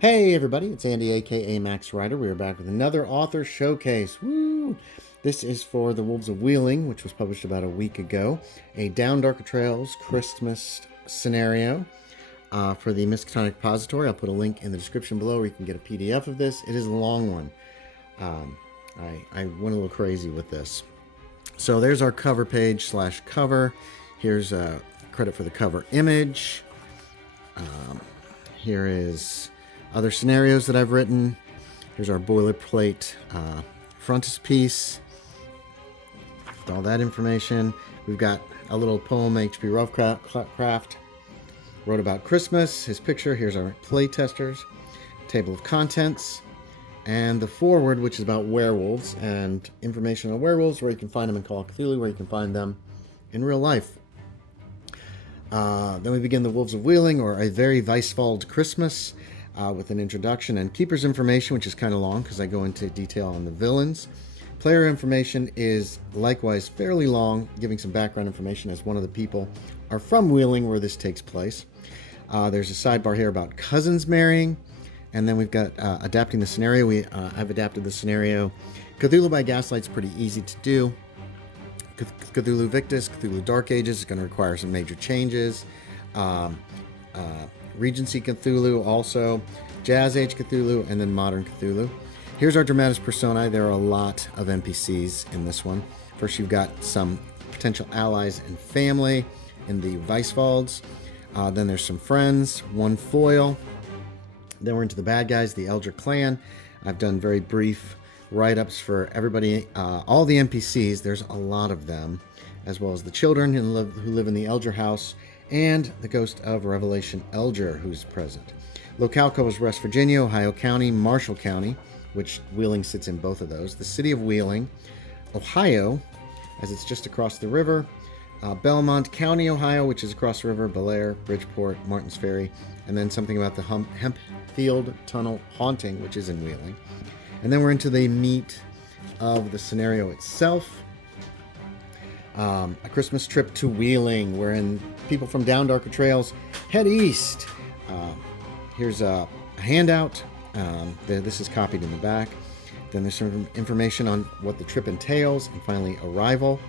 Hey everybody, it's Andy aka Max Ryder. We are back with another author showcase. Woo! This is for The Wolves of Wheeling, which was published about a week ago. A Down Darker Trails Christmas scenario for the Miskatonic Repository. I'll put a link in the description below where you can get a PDF of this. It is a long one. I went a little crazy with this. So there's our cover page / cover. Here's credit for the cover image. Here is other scenarios that I've written. Here's our boilerplate frontispiece with all that information. We've got a little poem H.P. Lovecraft wrote about Christmas. His picture. Here's our play testers. Table of contents. And the foreword, which is about werewolves and information on werewolves, where you can find them in Call of Cthulhu, where you can find them in real life. Then we begin The Wolves of Wheeling, or A Very Weiswald Christmas, with an introduction and keeper's information, which is kind of long because I go into detail on the villains. Player information is likewise fairly long, giving some background information as one of the people are from Wheeling, where this takes place. There's a sidebar here about cousins marrying, and then we've got adapting the scenario. I've adapted the scenario. Cthulhu by Gaslight's pretty easy to do. Cthulhu Victus, Cthulhu Dark Ages is going to require some major changes. Regency Cthulhu also, Jazz Age Cthulhu, and then Modern Cthulhu. Here's our dramatis personae. There are a lot of NPCs in this one. First, you've got some potential allies and family in the Weiswalds. Then there's some friends, one foil. Then we're into the bad guys, the Elder clan. I've done very brief write-ups for everybody, all the NPCs. There's a lot of them, as well as the children who live in the Elder house, and the ghost of Revelation Elder, who's present. Locale covers West Virginia, Ohio County, Marshall County, which Wheeling sits in both of those. The city of Wheeling, Ohio, as it's just across the river. Belmont County, Ohio, which is across the river. Bel Air, Bridgeport, Martins Ferry, and then something about the Hempfield Tunnel haunting, which is in Wheeling. And then we're into the meat of the scenario itself. A Christmas trip to Wheeling, wherein people from Down Darker Trails head east. Here's a handout. This is copied in the back. Then there's some information on what the trip entails. And finally, arrival.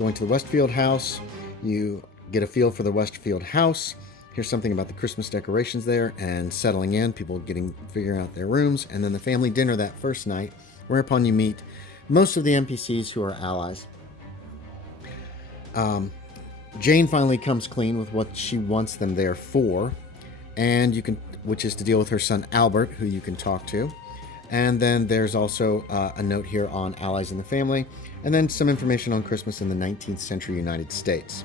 Going to the Westfield house, you get a feel for the Westfield house. Here's something about the Christmas decorations there and settling in, people figuring out their rooms, and then the family dinner that first night, whereupon you meet most of the NPCs who are allies. Jane finally comes clean with what she wants them there for, which is to deal with her son Albert, who you can talk to. And then there's also a note here on allies in the family, and then some information on Christmas in the 19th century United States.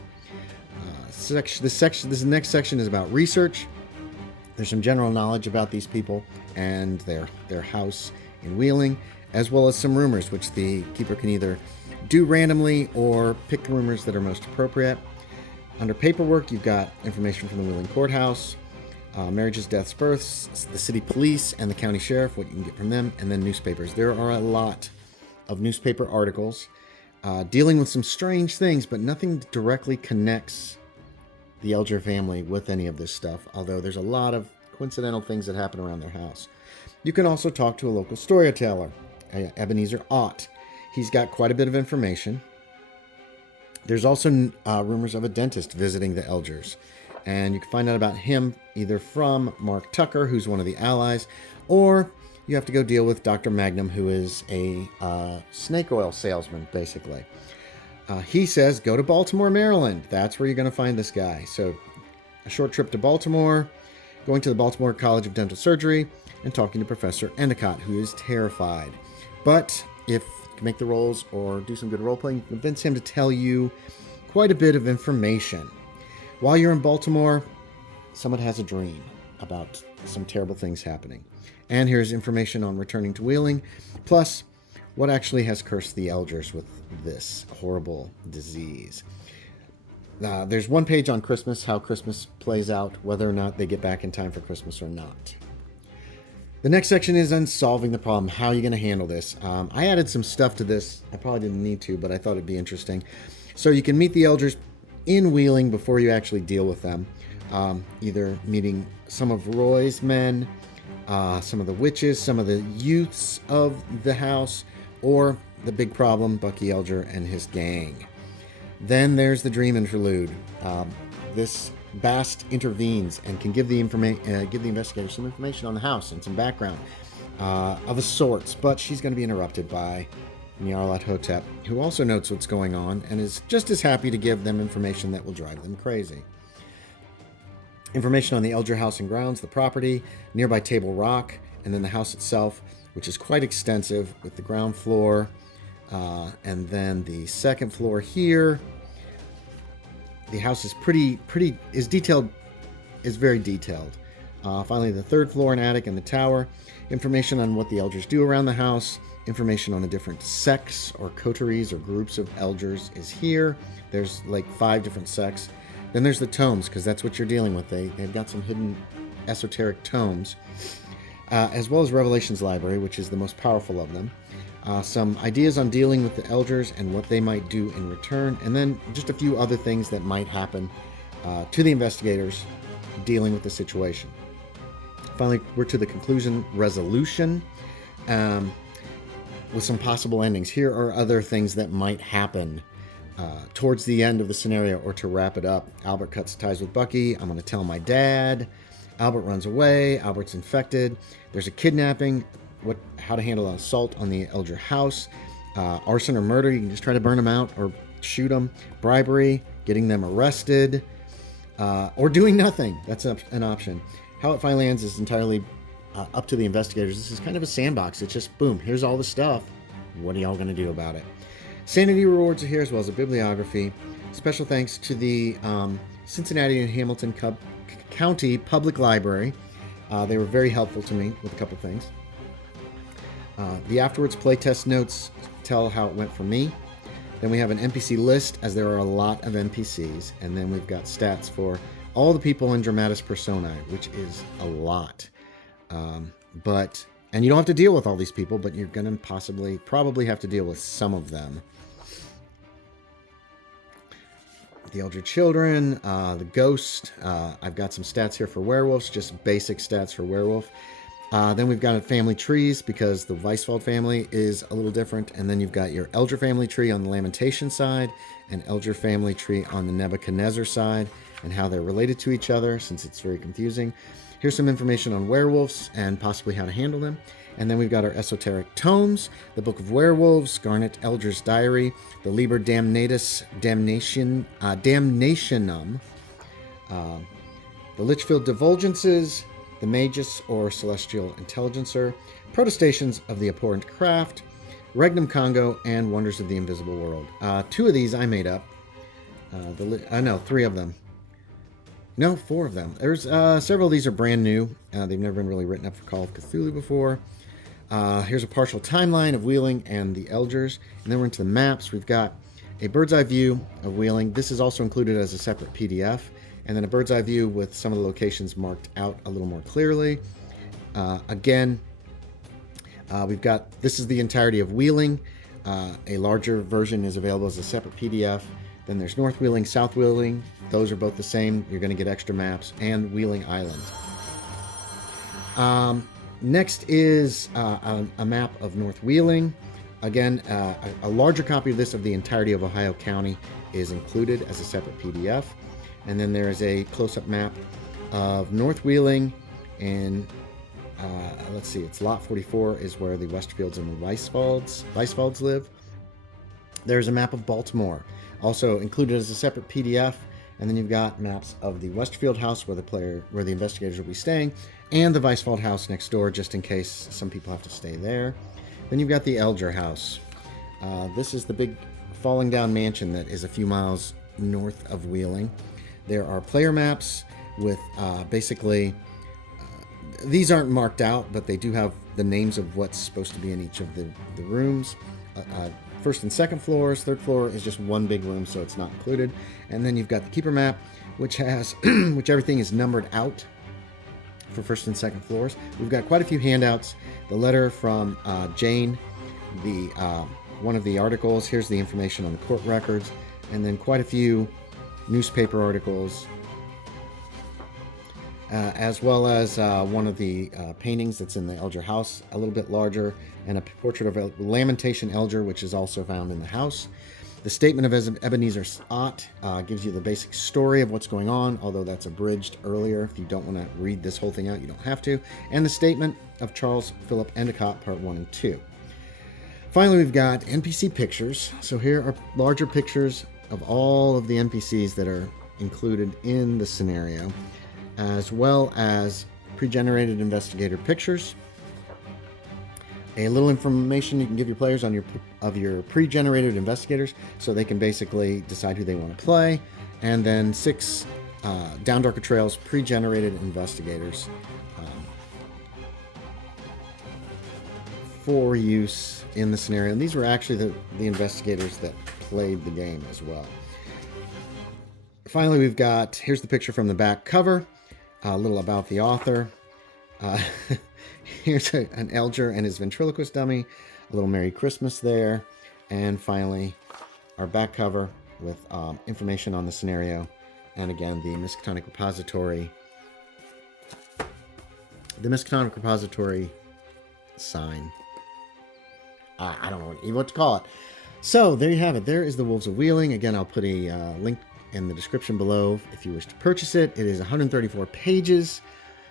This next section is about research. There's some general knowledge about these people and their house in Wheeling, as well as some rumors, which the keeper can either do randomly or pick the rumors that are most appropriate. Under paperwork, you've got information from the Wheeling Courthouse, marriages, deaths, births, the city police, and the county sheriff, what you can get from them, and then newspapers. There are a lot of newspaper articles dealing with some strange things, but nothing directly connects the Elger family with any of this stuff, although there's a lot of coincidental things that happen around their house. You can also talk to a local storyteller, Ebenezer Ott. He's got quite a bit of information. There's also rumors of a dentist visiting the Elgers, and you can find out about him either from Mark Tucker, who's one of the allies, or you have to go deal with Dr. Magnum, who is a snake oil salesman, basically. He says, go to Baltimore, Maryland. That's where you're going to find this guy. So a short trip to Baltimore, going to the Baltimore College of Dental Surgery, and talking to Professor Endicott, who is terrified. But if you can make the rolls or do some good role-playing, you can convince him to tell you quite a bit of information. While you're in Baltimore, someone has a dream about some terrible things happening. And here's information on returning to Wheeling, plus what actually has cursed the Elgers with this horrible disease. There's one page on Christmas, how Christmas plays out, whether or not they get back in time for Christmas or not. The next section is on solving the problem. How are you going to handle this? I added some stuff to this. I probably didn't need to, but I thought it'd be interesting. So you can meet the Elgers in Wheeling before you actually deal with them. Either meeting some of Roy's men, some of the witches, some of the youths of the house, or the big problem, Bucky Elger and his gang. Then there's the dream interlude. This Bast intervenes and can give the investigator some information on the house and some background of a sorts, but she's going to be interrupted by Nyarlathotep, who also notes what's going on and is just as happy to give them information that will drive them crazy. Information on the Elger house and grounds, the property, nearby Table Rock, and then the house itself, which is quite extensive with the ground floor, and then the second floor here. The house is very detailed. Finally, the third floor and attic and the tower. Information on what the Elgers do around the house. Information on the different sects or coteries or groups of Elgers is here. There's like 5 different sects. Then there's the tomes, because that's what you're dealing with. They've got some hidden esoteric tomes, as well as Revelations Library, which is the most powerful of them. Some ideas on dealing with the Elgers and what they might do in return, and then just a few other things that might happen to the investigators dealing with the situation. Finally, we're to the conclusion resolution with some possible endings. Here are other things that might happen towards the end of the scenario, or to wrap it up. Albert cuts ties with Bucky. I'm going to tell my dad. Albert runs away. Albert's infected. There's a kidnapping. How to handle an assault on the Elger house. Arson or murder. You can just try to burn them out or shoot them. Bribery. Getting them arrested. Or doing nothing. That's an option. How it finally ends is entirely up to the investigators. This is kind of a sandbox. It's just, boom, here's all the stuff. What are y'all going to do about it? Sanity rewards are here, as well as a bibliography. Special thanks to the Cincinnati and Hamilton County Public Library. They were very helpful to me with a couple things. The afterwards playtest notes tell how it went for me. Then we have an NPC list, as there are a lot of NPCs. And then we've got stats for all the people in Dramatis Personae, which is a lot. And you don't have to deal with all these people, but you're going to probably have to deal with some of them. The Elder Children, the Ghost. I've got some stats here for werewolves, just basic stats for werewolf. Then we've got family trees, because the Weiswald family is a little different. And then you've got your Elger family tree on the Lamentation side, and Elger family tree on the Nebuchadnezzar side, and how they're related to each other, since it's very confusing. Here's some information on werewolves and possibly how to handle them. And then we've got our esoteric tomes, the Book of Werewolves, Garnet Elger's Diary, the Liber Damnationum, the Litchfield Divulgences, the Magus or Celestial Intelligencer, Protestations of the Abhorrent Craft, Regnum Congo, and Wonders of the Invisible World. 2 of these I made up. 3 of them. No, 4 of them. There's several of these are brand new. They've never been really written up for Call of Cthulhu before. Here's a partial timeline of Wheeling and the Elgers. And then we're into the maps. We've got a bird's eye view of Wheeling. This is also included as a separate PDF. And then a bird's eye view with some of the locations marked out a little more clearly. We've got, this is the entirety of Wheeling. A larger version is available as a separate PDF. Then there's North Wheeling, South Wheeling. Those are both the same. You're going to get extra maps, and Wheeling Island. Next is a map of North Wheeling. Again, a larger copy of this of the entirety of Ohio County is included as a separate PDF. And then there is a close-up map of North Wheeling, and let's see, it's Lot 44 is where the Westerfields and the Weiswalds live. There's a map of Baltimore, also included as a separate PDF. And then you've got maps of the Westerfield house where the investigators will be staying, and the Weiswald house next door, just in case some people have to stay there. Then you've got the Elger house. This is the big falling down mansion that is a few miles north of Wheeling. There are player maps with these aren't marked out, but they do have the names of what's supposed to be in each of the rooms. First and second floors. Third floor is just one big room, so it's not included. And then you've got the keeper map, which has which everything is numbered out for first and second floors. We've got quite a few handouts. The letter from Jane, one of the articles. Here's the information on the court records, and then quite a few newspaper articles, as well as one of the paintings that's in the Elder house, a little bit larger, and a portrait of a Lamentation Elder, which is also found in the house. The Statement of Ebenezer Ott gives you the basic story of what's going on, although that's abridged earlier. If you don't want to read this whole thing out, you don't have to. And the Statement of Charles Philip Endicott, Part 1 and 2. Finally, we've got NPC pictures. So here are larger pictures of all of the NPCs that are included in the scenario, as well as pre-generated investigator pictures. A little information you can give your players on your pre-generated investigators, so they can basically decide who they want to play, and then 6 Down Darker Trails pre-generated investigators for use in the scenario. And these were actually the investigators that played the game as well. Finally, here's the picture from the back cover, a little about the author. Here's an Elder and his ventriloquist dummy, a little Merry Christmas there, and finally our back cover with information on the scenario, and again the Miskatonic Repository, sign. I don't know what to call it. So there you have it. There is the Wolves of Wheeling. Again, I'll put a link in the description below if you wish to purchase it. It is 134 pages.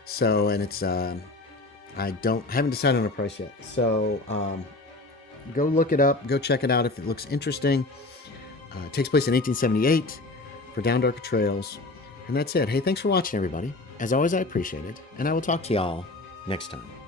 So, and it's I haven't decided on a price yet. So go look it up. Go check it out if it looks interesting. It takes place in 1878 for Down Darker Trails. And that's it. Hey, thanks for watching, everybody. As always, I appreciate it. And I will talk to y'all next time.